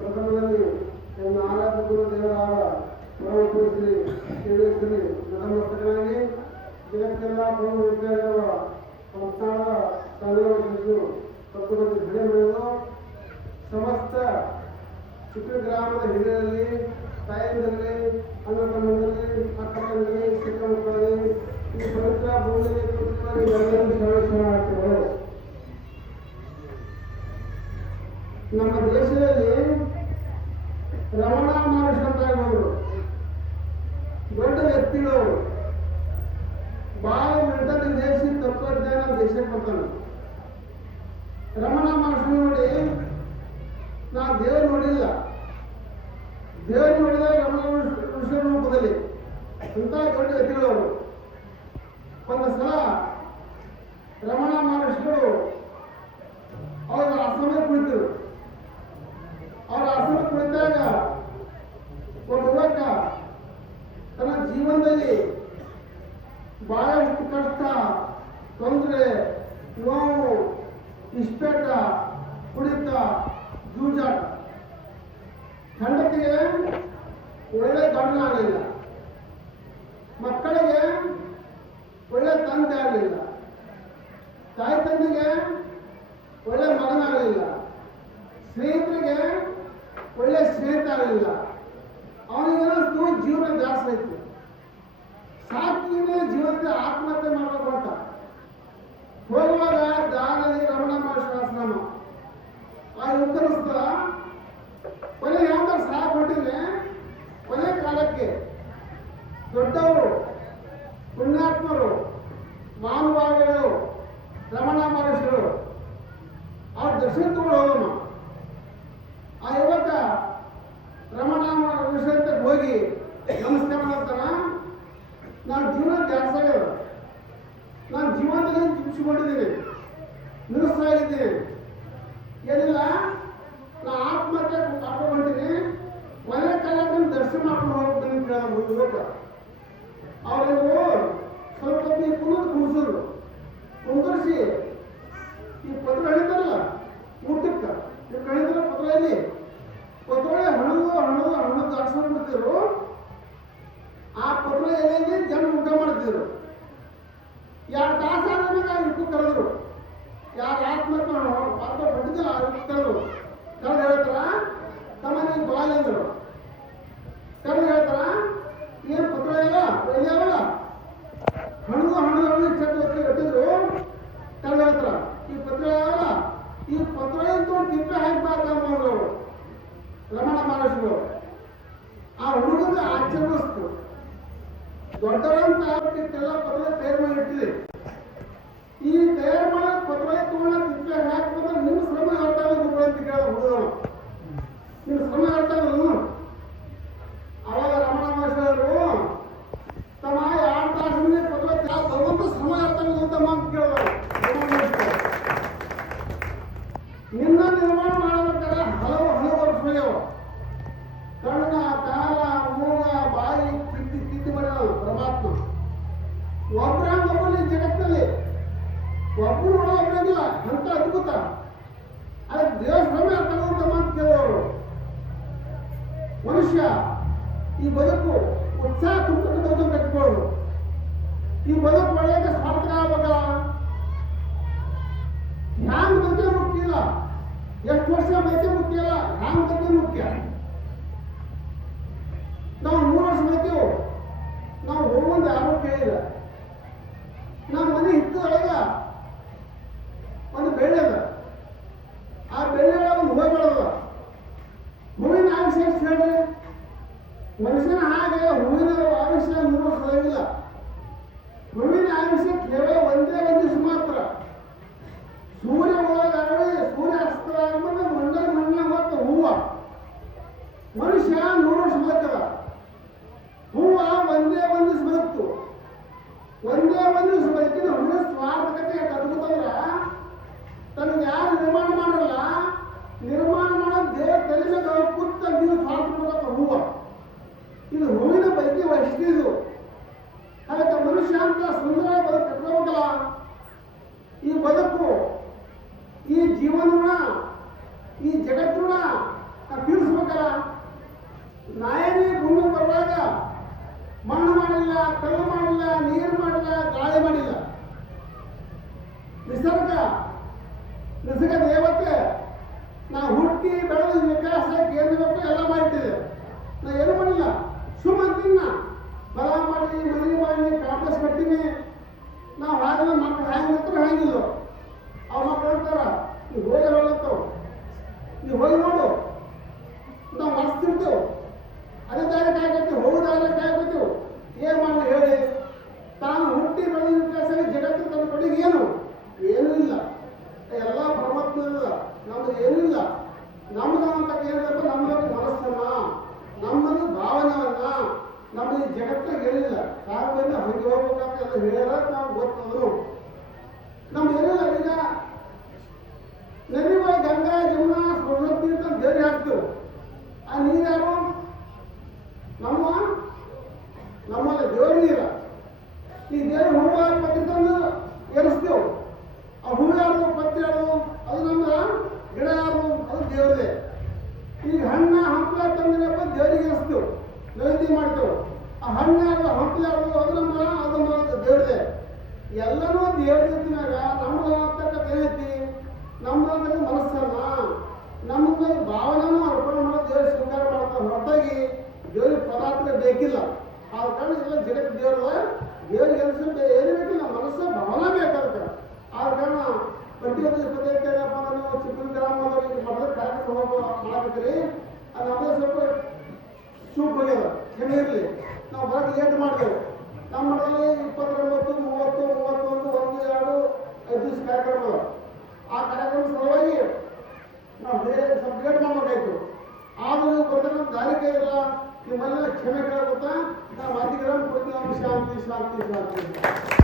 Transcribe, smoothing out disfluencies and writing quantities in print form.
ಪ್ರಥಮದಲ್ಲಿ ನನ್ನ ಆರಾಧ್ಯ ಗುರು ದೇವರಾದ ಪರಮಪೂಜ್ಯ ಶ್ರೀ ನತಮಸ್ತಕನಾಗಿ ಜಗತ್ತೆಲ್ಲ ಪ್ರಮುಖ ವಿದ್ಯಾರ್ಥಿಗಳ ಸಂಸ್ಥಾನದ ಸಂಘಟಿಸಿದ್ದು ಪಕ್ಕದಲ್ಲಿ ಬೆಳೆ ಬೆಳೆದು ಸಮಸ್ತ ಚಿತ್ರ ಗ್ರಾಮದ ಹಿರಿಯರಲ್ಲಿ ತಾಯಂದಿರಲ್ಲಿ ಅಣ್ಣ ತಮ್ಮಂದಿರಲ್ಲಿ ಅಕ್ಕ ತಂದರಲ್ಲಿ ಚಿಕ್ಕ ಮಕ್ಕಳಲ್ಲಿ ಈ ಪವಿತ್ರ ಭೂಮಿಯಲ್ಲಿ ಆಗ್ತದೆ. ನಮ್ಮ ದೇಶದಲ್ಲಿ ರಮಣ ಮಹರ್ಷಿ ಅಂತ ದೊಡ್ಡ ವ್ಯಕ್ತಿಗಳು ಬಹಳ ಮಿಲಿಟರಿ ವಿದೇಶಿ ತತ್ವಜ್ಞಾನ ದೇಶಕ್ಕೆ ಬರ್ತಾನೆ. ರಮಣ ಮಹರ್ಷಿ ನೋಡಿ ನಾವು ದೇವರು ನೋಡಿಲ್ಲ, ದೇವರು ನೋಡಿದಾಗ ರಮಣ ಋಷಿ ರೂಪದಲ್ಲಿ ಇಂಥ ದೊಡ್ಡ ವ್ಯಕ್ತಿಗಳು. ಒಂದು ಸಲ ರಮಣ ಮಹರ್ಷಿಗಳು ಅವರ ಆಶ್ರಮ ಕುಳಿತರು. ಅವರ ಆಶ್ರಮ ಕುಳಿತಾಗ ಒಂದು ಯುವಕ ತನ್ನ ಜೀವನದಲ್ಲಿ ಬಹಳಷ್ಟು ಕಷ್ಟ, ತೊಂದರೆ, ನೋವು, ಇಷ್ಟಪಟ್ಟ, ಕುಡಿತ, ಜೂಜಾಟ, ಹೆಂಡತಿಗೆ ಒಳ್ಳೆ ಗಂಡ ಆಗಲಿಲ್ಲ, ಮಕ್ಕಳಿಗೆ ಒಳ್ಳೆ ತಂದೆ ಆಗಲಿಲ್ಲ, ತಾಯಿ ತಂದೆಗೆ ಒಳ್ಳೆ ಮಗನಾಗಲಿಲ್ಲ, ಸ್ನೇಹಿತರಿಗೆ ಒಳ್ಳೆ ಸ್ನೇಹಿತ ಆಗಲಿಲ್ಲ. ಅವನಿಗೇನೋ ಜೀವನ ಜಾಸ್ತಿ ಆಯ್ತು. ಸಾಕಿನೇ ಜೀವನದ ಆತ್ಮಹತ್ಯೆ ಮಾಡಬೇಕು ಅಂತ ಹೋಗುವಾಗ ದಾನದಿ ರಮಣ ಮಹರ್ಷಿ ಆಶ್ರಮ ಆ ಯುವಕರಿಸ್ತ ಕೊನೆ ಯಾವ ಸಾಕೊಂಡಿಲ್ಲ. ಕೊನೆ ಕಾಲಕ್ಕೆ ದೊಡ್ಡವರು, ಪುಣ್ಯಾತ್ಮರು, ಮಾನವಾದಿಗಳು, ರಮಣ ಮಹರ್ಷಿಗಳು ಅವ್ರ ದರ್ಶನ ತಗೊಂಡು ಹೋಗೋಣ. ಆ ಯುವಕ ರಮಣ ಮಹರ್ಷಿ ಅಂತ ಹೋಗಿ ನಮಸ್ಕಾರ ಮಾಡ್ತಾನ. ನಾನು ಜೀವನ ಜಾಸ್ತಿ ನಾನು ಜೀವನದಲ್ಲಿ ಚಿಪ್ಸಿಕೊಂಡಿದ್ದೀನಿ, ನಿರುತ್ಸಾಹಿದ್ದೀನಿ, ಏನಿಲ್ಲ ನಾ ಆತ್ಮಹತ್ಯೆ ಮಾಡ್ಕೊಂಡ್ಬಂತೀನಿ, ಕೊನೆ ಕಾಲಕ್ಕೆ ದರ್ಶನ ಮಾಡ್ಕೊಂಡು ಹೋಗ್ತೀನಿ ಅಂತ ಹೇಳ ಯುವಕ. ಅವರಿಗೂ ಸ್ವಲ್ಪ ಕುಂದಿಸಿದ್ರು. ಕುಂದಿರಿಸಿ ಈ ಪತ್ರ ಹಿಡಿತಾರಲ್ಲ ಊಟಕ್ಕೆ, ನೀವು ಕಳಿದ್ರೆ ಪತ್ರದಲ್ಲಿ ಪತ್ರೊಳೆ ಹಣದ ಹಾಕ್ಸ್ಕೊಂಡು ಬಿಡ್ತಿದ್ರು. ಆ ಪತ್ರ ಎಲೆಯಲ್ಲಿ ಜನ ಊಟ ಮಾಡ್ತಿದ್ರು. 2 ತಾಸು ಆದ್ಮೇಲೆ ಇಟ್ಟು ಕರೆದ್ರು. ಯಾರು ಆತ್ಮಹತ್ಯೆ ಪಾತ್ರ ಹೊಟ್ಟಿದ್ದಿಲ್ಲ ಇಟ್ಟು ಕರೆದ್ರು. ಕರೆದು ಹೇಳ್ತಾರ ತಮ್ಮ ನೀವು ಬಾಲ್ ಅಂದರು. ಕರೆದು ಹೇಳ್ತಾರ ಏನು ಪತ್ರ ಇಲ್ಲ ಎಲ್ಲಿಯಾವಲ್ಲ ಹಣದ ಚಟ್ ಕಟ್ಟಿದ್ರು. ಕರೆದು ಹೇಳ್ತಾರ ಈ ಪತ್ರ ಯಾವಲ್ಲ ಈ ಪತ್ರ ಅಂತೂ ತಿಪ್ಪೆ ಹಾಕ್ಬಾರ್ದು ರಮಣ ಮಹರ್ಷಿಗಳು. ಆ ಹುಡುಗನ ಆಚರಿಸ್ತು. ದೊಡ್ಡವಂತ ಎಲ್ಲ ಪತ್ರ ತಯಾರು ಮಾಡಿ ಇಟ್ಟಿದೆ. ಈ ತಯಾರು ಮಾಡೋ ಪತ್ರ ತಗೊಂಡ ತಿಪ್ಪೆ ಹಾಕ್ಬೇಕಂದ್ರೆ ನಿಮ್ಮ ಶ್ರಮ ಹೇಳ್ತಾವೆ ಅಂತ ಕೇಳ ಹುಡುಗ, ನಿಮ್ಮ ಶ್ರಮ ಹೇಳ್ತಾವ. ಅವಾಗ ರಮಣ ಮಹರ್ಷಿ ಅವರು ತಮ್ಮ 2 ತಾಸಿನ ಪತ್ರ ಭಗವಂತ ಶ್ರಮ ಹೇಳ್ತಾವೆ ಅಂತಮ್ಮ ಅಂತ ಕೇಳಿದ್ರು. ನಿನ್ನ ನಿರ್ಮಾಣ ಮಾಡಬೇಕಾದ್ರೆ ಹಲವು ವರ್ಷಗಳವ. ಕಣ್ಣ, ಕಾಲ, ಮೂಗ, ಬಾಯಿ ಕಿತ್ತಿ ಬರ ಪರಮಾತ್ಮ ಒಬ್ಬರಲ್ಲಿ ಜಗತ್ತಿನಲ್ಲಿ ಒಬ್ಬರು ಒಬ್ಬರಿಲ್ಲ ಅಂತ ಅದ್ಭುತ. ಅದಕ್ಕೆ ದೇವಶ್ರಮ ತಗೊಂಡಮ್ಮ ಅಂತ ಕೇಳೋರು. ಮನುಷ್ಯ ಈ ಬದುಕು ಉತ್ಸಾಹ ತುಂಬ ಕಟ್ಕೊಳ್ಳೋದು. ಈ ಬದುಕು ಒಳ್ಳೆಯ ಸಾರ್ಥಕ ಆಗಬೇಕಲ್ಲ. ಹ್ಯಾಂಗ್ ಬಗ್ಗೆ ಮುಖ್ಯ ಇಲ್ಲ, ಎಷ್ಟು ವರ್ಷ ಬಗ್ಗೆ ಮುಖ್ಯ ಇಲ್ಲ, ಹ್ಯಾಂಗ್ ಬಗ್ಗೆ ಮುಖ್ಯ. ನಾವು 3 ವರ್ಷ ಬೈತೇವು, ನಾವು ಹೋಗುವಂತ ಯಾರೂ ಕೇಳಿಲ್ಲ. ನಮ್ಮ ಮನೆ ಹಿತ್ತದೊಳಗ ಒಂದು ಬೆಳ್ಳಿ ಅದ. ಆ ಬೆಳ್ಳಿ ಒಳಗೆ ಒಂದು ಹೂವು ಬೆಳೆದ. ಹೂವಿನ ಆವಿಷ್ಯ ಎಷ್ಟು ಹೇಳ್ರಿ? ಮನುಷ್ಯನ ಹಾಗೆ ಹೂವಿನ ಆವಿಷ್ಯ 3 ವರ್ಷ ಹೋಗಿಲ್ಲ. ಹೂವಿನ ಆವಿಷ್ಯ ಕೇವಲ ಒಂದೇ ದಿವಸ ಮಾತ್ರ. ಸೂರ್ಯ ಒಳಗಾಗಲಿ ಸೂರ್ಯ ಅಸ್ತರಾಗಲಿ ಮಣ್ಣ ಮತ್ತು ಹೂವ. ಮನುಷ್ಯ 100 ವರ್ಷ ಬದುಕದ. ಹೂವ ಒಂದೇ ದಿವಸ ಬದುಕ್ತು. ಒಂದೇ ದಿವಸ ಬದುಕಿನ ಹೂವಿನ ಸ್ವಾರ್ಥಕತೆ ಅದ್ಭುತಂದ್ರ ತನಗೆ ಯಾರು ನಿರ್ಮಾಣ ಮಾಡಲ್ಲ, ನಿರ್ಮಾಣ ಮಾಡೋ ದೇವ ತಲೆ ಕೂತ ನೀವು ಸ್ವಾರ್ಥ ಹೂವ. ಇದು ಹೂವಿನ ಬೈಕಿ ಕಲ್ಲು ಮಾಡಿಲ್ಲ, ನೀರು ಮಾಡಿಲ್ಲ, ಗಾಳಿ ಮಾಡಿಲ್ಲ. ನಿಸರ್ಗ ನಿಸರ್ಗ ದೇವತೆ ನಾ ಹುಟ್ಟಿ ಬೆಳೆದು ವಿಕಾಸ ಏನು ಬೇಕು ಎಲ್ಲ ಮಾಡಿಟ್ಟಿದೆ. ನಾ ಏನು ಮಾಡಿಲ್ಲ, ಸುಮ್ಮಂತೀನಿ. ನಾ ಬಲ ಮಾಡಿ ಮನೆ ಮಾಡಿ ಕಾಂಪ್ಲೆಕ್ಸ್ ಕಟ್ತೀನಿ. ನಾವು ಹಾಗೆ ಮಕ್ಕಳು ಹ್ಯಾಂಗೆ ಇರ್ತಾರೆ ಹ್ಯಾಂಗಿಲ್ಲ. ಅವ್ರ ಮಕ್ಕಳು ಹೇಳ್ತಾರ ನೀವು ಹೋಗಿ ಹೋಗ್ಲತ್ತವು, ನೀವು ಹೋಗಿ ನೋಡು, ನಾವು ಮರ್ಸ್ತಿರ್ತೇವೆ. ಅದೇ ದಾರಿ ಕಾಯ್ಕೊತೀವಿ, ಹೋಗೋ ದಾರಿ ಕಾಯ್ಕೊತೀವಿ. ಏನು ಮಾಡಿ ಹೇಳಿ, ತಾನು ಹುಟ್ಟಿ ಬೆಳೆದ ವಿಕಾಸ ಜಗತ್ತು ತನ್ನ ಕಡೆಗೆ ಏನು ಏನೂ ಇಲ್ಲ. ಎಲ್ಲ ಪರಮಾತ್ಮ, ನಮ್ದು ಏನೂ ಇಲ್ಲ. ನಮ್ದು ಅಂತ ಕೇಳಿದ್ರೆ ನಮ್ಮಲ್ಲಿ ಮನಸ್ಸನ್ನ, ನಮ್ಮದು ಭಾವನೆಯನ್ನ, ನಮ್ಮದು ಜಗತ್ತಾಗ ಏನಿಲ್ಲ. ಕಾರಣದಿಂದ ಹಂಗೆ ಹೋಗ್ಬೇಕಂತ ಎಲ್ಲ ಹೇಳೋಕೆ ನಾವು ಗೊತ್ತದ್ರು. ನಮ್ದು ಏನಿಲ್ಲ. ಈಗ ನದಿ ಬೈ ಗಂಗಾ ಜಮುನಾ ಸರಸ್ವತಿ ಅಂತ ದೇವ್ರಿಗೆ ಹಾಕ್ತೇವೆ. ಆ ನೀರು ಯಾರು? ನಮ್ಮಲ್ಲಿ ದೇವ್ರ ನೀರ. ಈ ದೇವ್ರ ಹೂವ ಪತ್ರಿ ತಂದು ಏರಿಸ್ತೇವೆ. ಆ ಹೂವು ಯಾರು, ಪತ್ರಿ ಯಾರು? ಅದು ನಮ್ಮ ಗಿಡ ಯಾರು? ಅದು ದೇವ್ರದೇ. ಈಗ ಹಣ್ಣ ಹಂಪಲ ತಂದಿನಪ್ಪ ದೇವರಿಗೆ ಏರಿಸ್ತೇವೆ, ನೈವೇದ್ಯ ಮಾಡ್ತೇವೆ. ಆ ಹಣ್ಣು ಯಾರು, ಹಂಪಲ ಯಾರು? ಅದು ನಮ್ಮ ದೇವ್ರದೇ. ಎಲ್ಲನೂ ದೇವ್ರ ಜೊತೆನಾಗ ನಮ್ದು ಅಂತಕ್ಕಂಥ ಏನೈತಿ, ನಮ್ದು ಅಂತಕ್ಕ ಮನಸ್ಸನ್ನ, ನಮ್ಗೆ ಭಾವನೆನೂ ಅರ್ಪಣೆ ಮಾಡೋ ದೇವ್ರ ಸ್ವೀಕಾರ ಮಾಡ್ತಾರೆ. ಹೊರತಾಗಿ ದೇವ್ರಿಗೆ ಪದಾರ್ಥ ಬೇಕಿಲ್ಲ. ಆದ ಕಾರಣ ಎಲ್ಲ ಜಗತ್ತು ದೇವ್ರದ. ದೇವರಿಗೆ ಅನಿಸಿದ್ರೆ ಏನು ಬೇಕಿಲ್ಲ, ಮನಸ್ಸು ಭಾವನೆ ಬೇಕಾಗುತ್ತೆ. ಆದ ಕಾರಣ ಪ್ರತಿಯೊಂದು ಪ್ರದೇಶಪ್ಪ ನಾವು ಚಿಕ್ಕನ ಗ್ರಾಮದವ್ರಿಗೆ ಮೊದಲು ಕಾರ್ಯಕ್ರಮ ಮಾಡಬೇಕ್ರಿ. ಅದು ನಮ್ಮದೇ ಸ್ವಲ್ಪ ಸೂಪ್ ಹೋಗ್ಯದ, ಹೆಣ್ಣು ಇರಲಿ. ನಾವು ಬರೋದು ಲೇಟ್ ಮಾಡ್ತೇವೆ. ನಮ್ಮ ಮನೆಯಲ್ಲಿ 29, 30, 31, 1, 2, 5 ದಿವಸ ಕಾರ್ಯಕ್ರಮ ಅದ. ಆ ಕಾರ್ಯಕ್ರಮ ಸಲುವಾಗಿ ನಾವು ಸ್ವಲ್ಪ ಲೇಟ್ ಮಾಡಬೇಕಾಯ್ತು. ಆದರೂ ನೀವು ಬರ್ತಾರೆ ದಾರಿ ಕೈ ಇಲ್ಲ, ನಿಮ್ಮೆಲ್ಲ ಕ್ಷಮೆ ಕೇಳಗೊತ್ತಾ. ನಾವು 10 ಗ್ರಾಮ್ ಕೊಡ್ತೀವಿ. ಶಾಂತಿ ಶಾಂತಿ ಶಾಂತಿ.